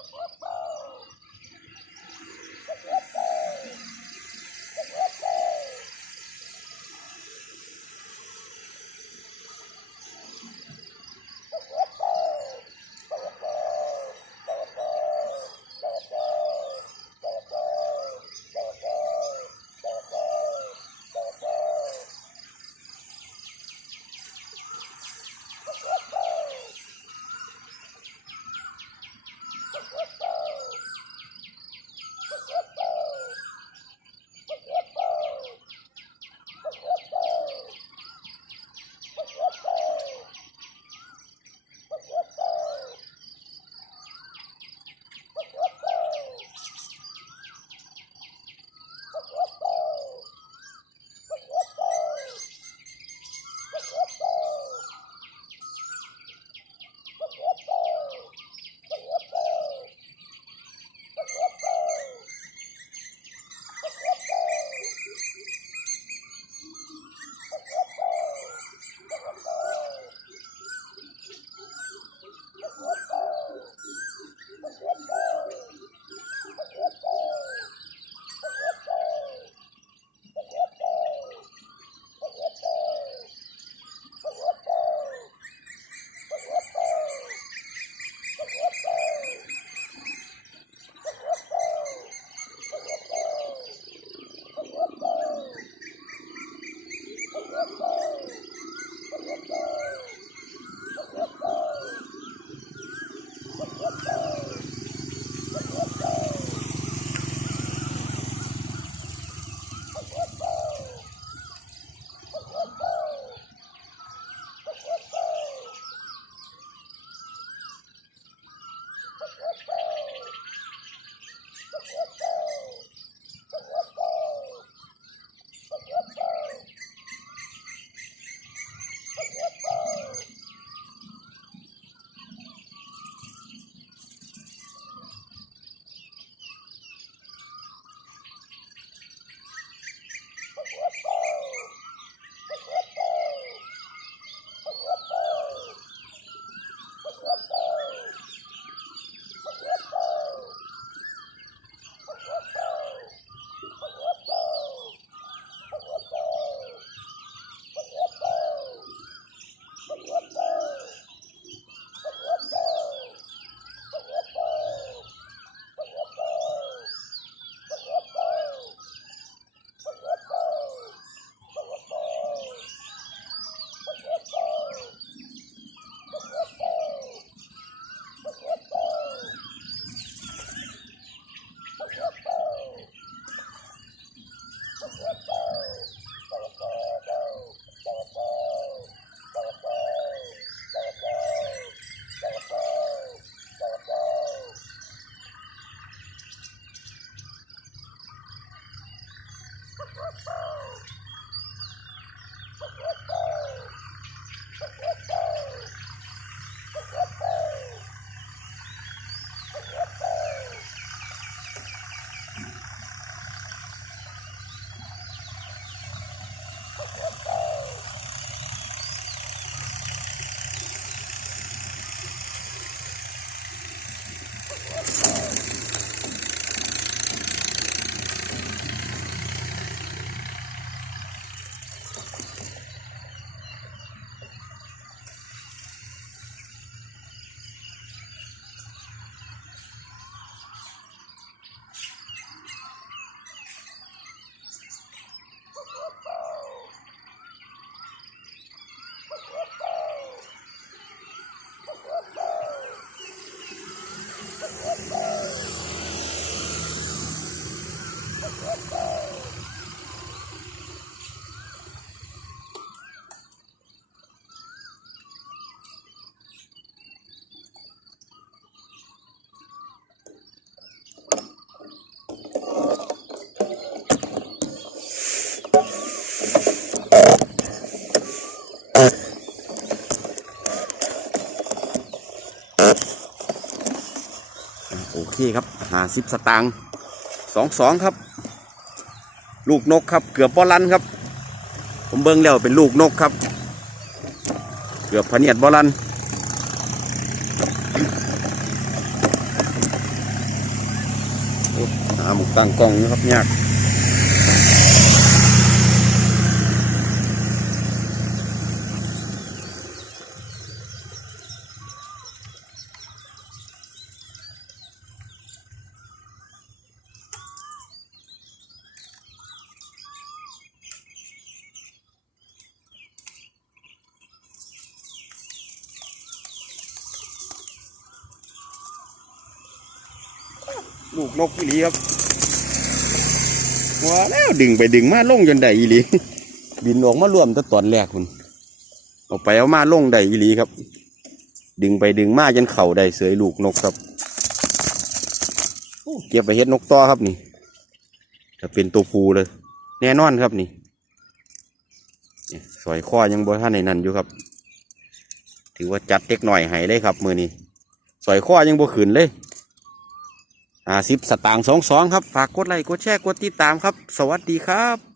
Ha ha ha! เคครับหาสิบสตางค์สองสองครับ ลูกนกครับ เกือบบอลันครับ ผมเบิ้งแล้วเป็นลูกนกครับ เกือบพเนียดบอลันหาหมกตั้งกล้องนะครับยาก ลูกนกอีหลีครับว้าแล้วดึงไปดึงมาลงจนได้อีหลี บินออกมารวมตั้งตอนแรกคุณเอาไปเอามาลงได้อีหลีครับ ดึงไปดึงมาจนเข่าได้เสยลูกนกครับโอ้เก็บไปเฮ็ดนกต่อครับนี่จะเป็นตัวผูเลย แน่นอนครับนี่เนี่ยสอยข้อยังบ่ท่านในนั้นอยู่ครับ ถือว่าจัดเล็กหน่อยให้เลยครับ มือนี้สอยข้อยังบ่ขืนเลย อ่าสิบสตางค์สองสองครับ ฝากกดไลค์กดแชร์กดติดตามครับ สวัสดีครับ